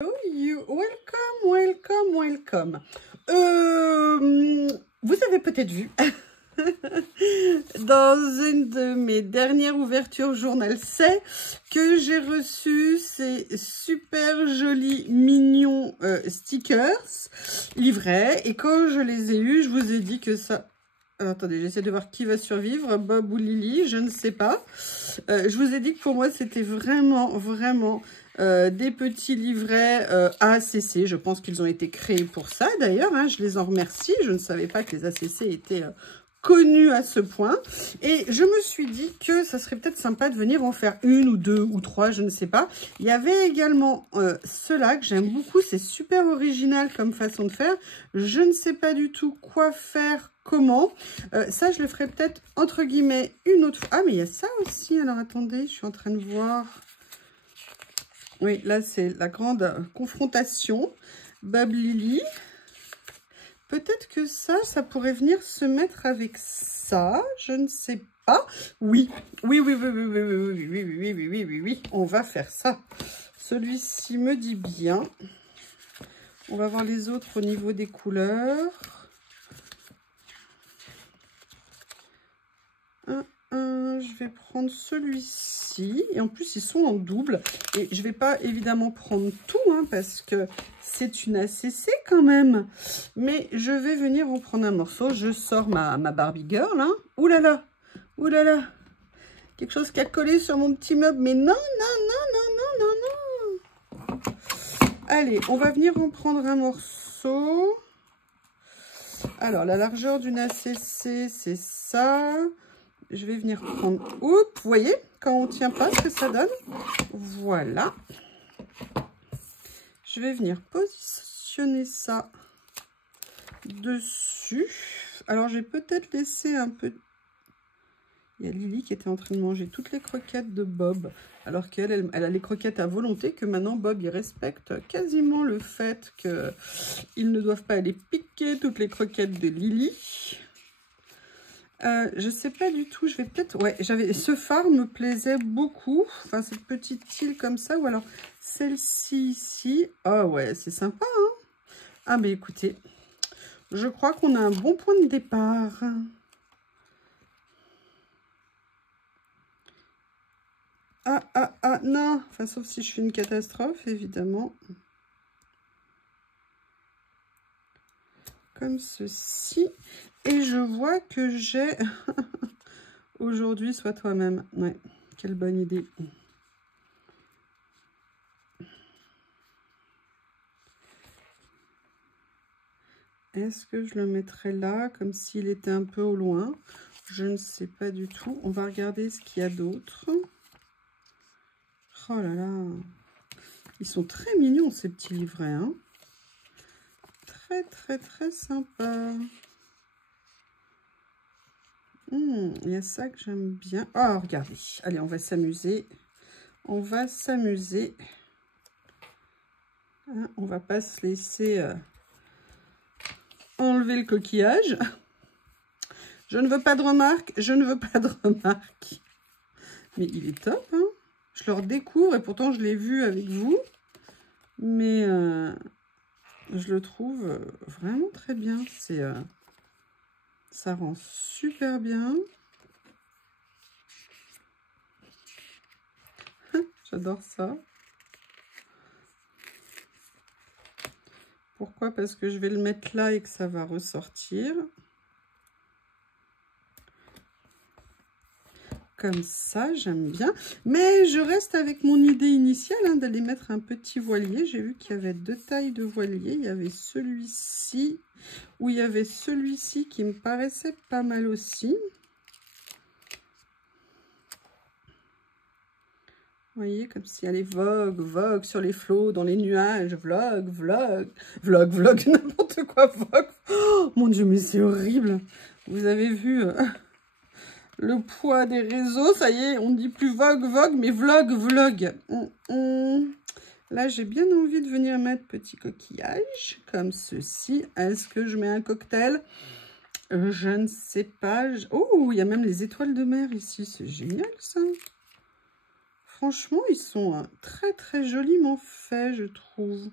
Oh, you welcome. Vous avez peut-être vu dans une de mes dernières ouvertures journal c'est que j'ai reçu ces super jolis mignons stickers livrets, et quand je les ai eus, je vous ai dit que ça... Alors, attendez, j'essaie de voir qui va survivre, Bob ou Lily, je ne sais pas. Je vous ai dit que pour moi, c'était vraiment des petits livrets ACC. Je pense qu'ils ont été créés pour ça, d'ailleurs. Hein, je les en remercie. Je ne savais pas que les ACC étaient connus à ce point. Et je me suis dit que ça serait peut-être sympa de venir en faire une ou deux ou trois, je ne sais pas. Il y avait également ceux-là que j'aime beaucoup. C'est super original comme façon de faire. Je ne sais pas du tout quoi faire, comment. Ça, je le ferai peut-être, entre guillemets, une autre fois. Ah, mais il y a ça aussi. Alors, attendez, je suis en train de voir. Oui, là, c'est la grande confrontation. Bob Lily. Peut-être que ça pourrait venir se mettre avec ça. Je ne sais pas. Oui. On va faire ça. Celui-ci me dit bien. On va voir les autres au niveau des couleurs. Je vais prendre celui-ci. Et en plus, ils sont en double. Et je ne vais pas évidemment prendre tout, hein, parce que c'est une ACC quand même. Mais je vais venir en prendre un morceau. Je sors ma Barbie Girl. Hein. Ouh là là. Quelque chose qui a collé sur mon petit meuble. Mais non. Allez, on va venir en prendre un morceau. Alors, la largeur d'une ACC, c'est ça. Je vais venir prendre... Oups, vous voyez, quand on ne tient pas, ce que ça donne. Voilà. Je vais venir positionner ça dessus. Alors, je vais peut-être laisser un peu... Il y a Lily qui était en train de manger toutes les croquettes de Bob. Alors qu'elle elle a les croquettes à volonté, que maintenant Bob, il respecte quasiment le fait qu'ils ne doivent pas aller piquer toutes les croquettes de Lily. Je sais pas du tout, je vais peut-être... Ouais, ce phare me plaisait beaucoup. Enfin, cette petite île comme ça. Ou alors celle-ci ici. Oh ouais, c'est sympa, hein. Ah, mais écoutez, je crois qu'on a un bon point de départ. Non. Enfin, sauf si je fais une catastrophe, évidemment. Comme ceci. Et je vois que j'ai... Aujourd'hui, sois toi-même. Ouais, quelle bonne idée. Est-ce que je le mettrais là, comme s'il était un peu au loin? Je ne sais pas du tout. On va regarder ce qu'il y a d'autre. Oh là là. Ils sont très mignons, ces petits livrets. Hein. Très sympa. Il y a ça que j'aime bien. Oh, regardez. Allez, on va s'amuser. On va s'amuser. Hein, on va pas se laisser enlever le coquillage. Je ne veux pas de remarques. Mais il est top, hein. Je le redécouvre et pourtant je l'ai vu avec vous. Mais je le trouve vraiment très bien. Ça rend super bien. J'adore ça. Pourquoi? Parce que je vais le mettre là et que ça va ressortir. Comme ça, j'aime bien. Mais je reste avec mon idée initiale, hein, d'aller mettre un petit voilier. J'ai vu qu'il y avait deux tailles de voilier. Il y avait celui-ci, ou il y avait celui-ci qui me paraissait pas mal aussi. Vous voyez, comme si, allez, vogue sur les flots, dans les nuages, vlog, n'importe quoi, vogue. Oh, mon Dieu, mais c'est horrible. Vous avez vu le poids des réseaux, ça y est, on ne dit plus vogue, mais vlog. Là, j'ai bien envie de venir mettre petit coquillage, comme ceci. Est-ce que je mets un cocktail? Je ne sais pas. Oh, il y a même les étoiles de mer ici, c'est génial, ça. Franchement, ils sont très très joliment faits, je trouve.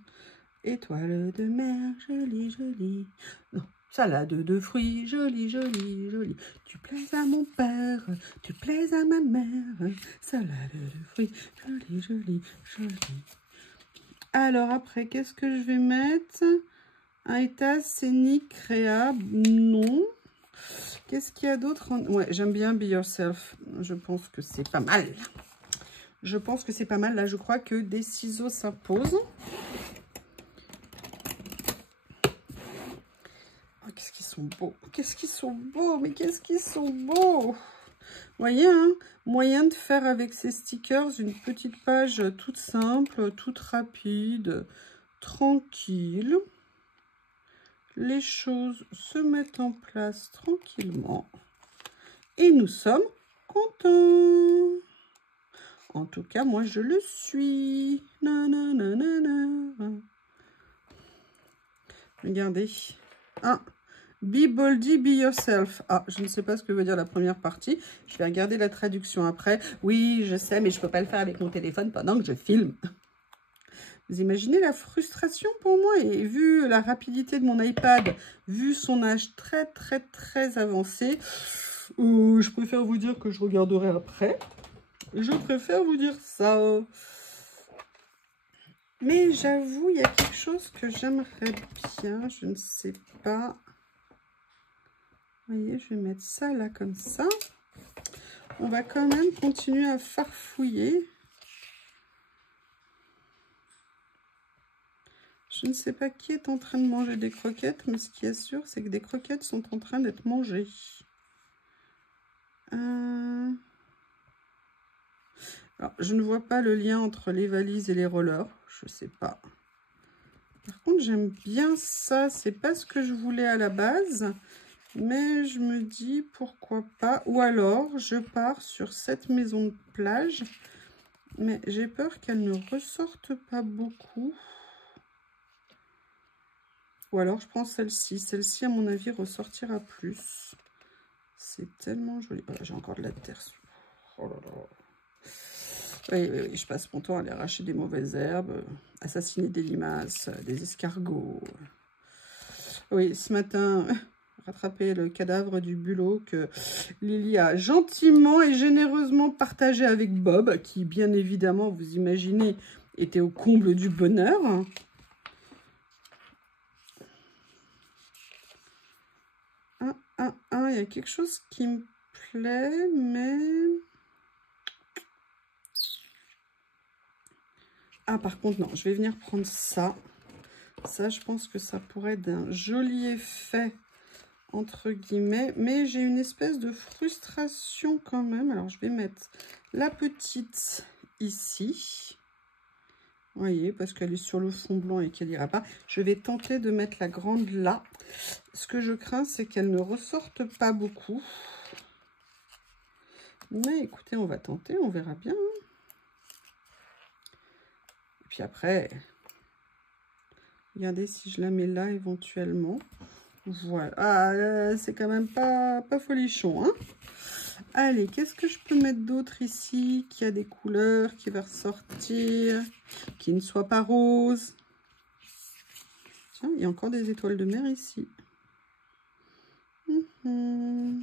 Étoile de mer, jolie, jolie. Non, salade de fruits, jolie, jolie, jolie. Tu plais à mon père, tu plais à ma mère. Salade de fruits, jolie, jolie, jolie. Alors après, qu'est-ce que je vais mettre? Un état scénique créable? Non. Qu'est-ce qu'il y a d'autre? Ouais, j'aime bien Be Yourself. Je pense que c'est pas mal. Je pense que c'est pas mal. Là, je crois que des ciseaux s'imposent. Oh, qu'est-ce qu'ils sont beaux. Qu'est-ce qu'ils sont beaux. Mais qu'est-ce qu'ils sont beaux. Vous voyez, hein, moyen de faire avec ces stickers une petite page toute simple, toute rapide, tranquille. Les choses se mettent en place tranquillement. Et nous sommes contents. En tout cas, moi, je le suis. Nanana. Regardez. Ah, be boldy, be yourself. Ah, je ne sais pas ce que veut dire la première partie. Je vais regarder la traduction après. Oui, je sais, mais je ne peux pas le faire avec mon téléphone pendant que je filme. Vous imaginez la frustration pour moi? Et vu la rapidité de mon iPad, vu son âge très, très, très avancé, je préfère vous dire que je regarderai après. Je préfère vous dire ça. Mais j'avoue, il y a quelque chose que j'aimerais bien. Je ne sais pas. Vous voyez, je vais mettre ça là comme ça. On va quand même continuer à farfouiller. Je ne sais pas qui est en train de manger des croquettes, mais ce qui est sûr, c'est que des croquettes sont en train d'être mangées. Alors, je ne vois pas le lien entre les valises et les rollers. Je ne sais pas. Par contre, j'aime bien ça. C'est pas ce que je voulais à la base. Mais je me dis pourquoi pas. Ou alors, je pars sur cette maison de plage. Mais j'ai peur qu'elle ne ressorte pas beaucoup. Ou alors, je prends celle-ci. Celle-ci, à mon avis, ressortira plus. C'est tellement joli. Voilà, j'ai encore de la terre. Oh là là. Oui, oui, oui, je passe mon temps à aller arracher des mauvaises herbes, assassiner des limaces, des escargots. Oui, ce matin, rattraper le cadavre du bulot que Lily a gentiment et généreusement partagé avec Bob, qui, bien évidemment, vous imaginez, était au comble du bonheur. Il y a quelque chose qui me plaît, mais... Ah, par contre, non, je vais venir prendre ça. Ça, je pense que ça pourrait être d'un joli effet, entre guillemets. Mais j'ai une espèce de frustration quand même. Alors, je vais mettre la petite ici. Vous voyez, parce qu'elle est sur le fond blanc et qu'elle n'ira pas. Je vais tenter de mettre la grande là. Ce que je crains, c'est qu'elle ne ressorte pas beaucoup. Mais écoutez, on va tenter, on verra bien. Et puis après... Regardez si je la mets là éventuellement. Voilà. Ah, c'est quand même pas folichon, hein. Allez, qu'est-ce que je peux mettre d'autre ici qui a des couleurs, qui va ressortir, qui ne soit pas rose. Tiens, il y a encore des étoiles de mer ici. En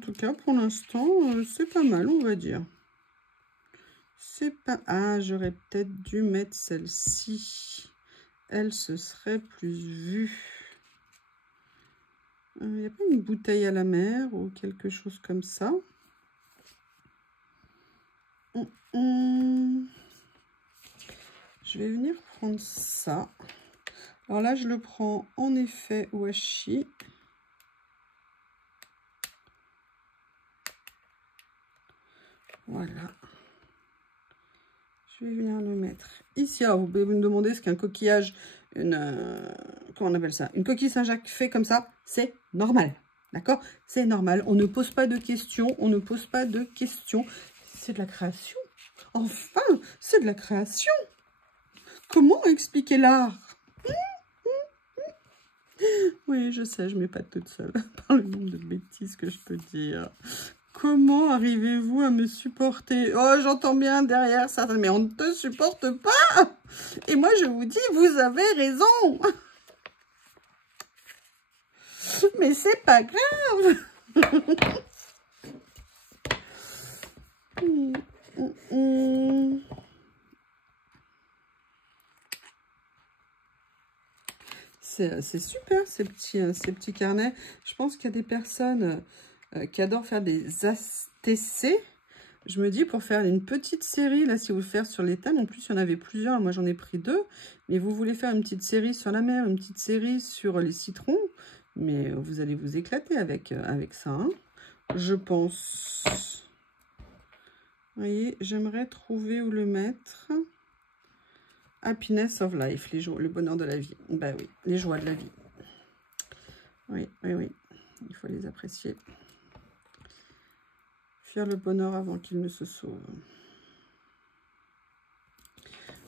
tout cas, pour l'instant, c'est pas mal, on va dire. C'est pas... Ah, j'aurais peut-être dû mettre celle-ci. Elle se serait plus vue. Il n'y a pas une bouteille à la mer ou quelque chose comme ça? Je vais venir prendre ça. Alors là, je le prends en effet washi. Voilà. Je vais venir le mettre ici. Alors, vous pouvez me demander ce qu'un coquillage, comment on appelle ça? Une coquille Saint-Jacques fait comme ça, c'est normal. D'accord? C'est normal. On ne pose pas de questions. On ne pose pas de questions. C'est de la création. Enfin, c'est de la création. Comment expliquer l'art? Oui, je sais, je m'épate toute seule par le nombre de bêtises que je peux dire. comment arrivez-vous à me supporter? Oh, j'entends bien derrière ça, mais on ne te supporte pas. Et moi, je vous dis, vous avez raison. Mais c'est pas grave. C'est super ces petits carnets. Je pense qu'il y a des personnes qui adorent faire des ATC. Je me dis pour faire une petite série, là si vous voulez faire sur les thèmes, en plus il y en avait plusieurs, moi j'en ai pris 2. Mais vous voulez faire une petite série sur la mer, une petite série sur les citrons, mais vous allez vous éclater avec ça, hein, je pense. Vous voyez, j'aimerais trouver où le mettre. Happiness of life, le bonheur de la vie. Ben oui, les joies de la vie. Oui, oui, oui. Il faut les apprécier. Fuir le bonheur avant qu'il ne se sauve.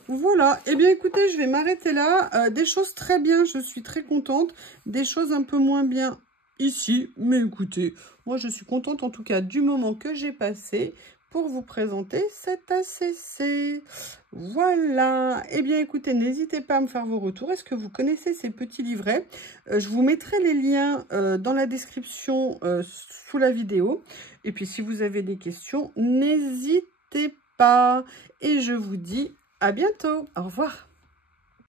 Voilà. Eh bien, écoutez, je vais m'arrêter là. Des choses très bien, je suis très contente. Des choses un peu moins bien ici. Mais écoutez, moi, je suis contente en tout cas du moment que j'ai passé pour vous présenter cet ACC. Voilà. Eh bien, écoutez, n'hésitez pas à me faire vos retours. Est-ce que vous connaissez ces petits livrets? Je vous mettrai les liens dans la description sous la vidéo. Et puis, si vous avez des questions, n'hésitez pas. Et je vous dis à bientôt. Au revoir.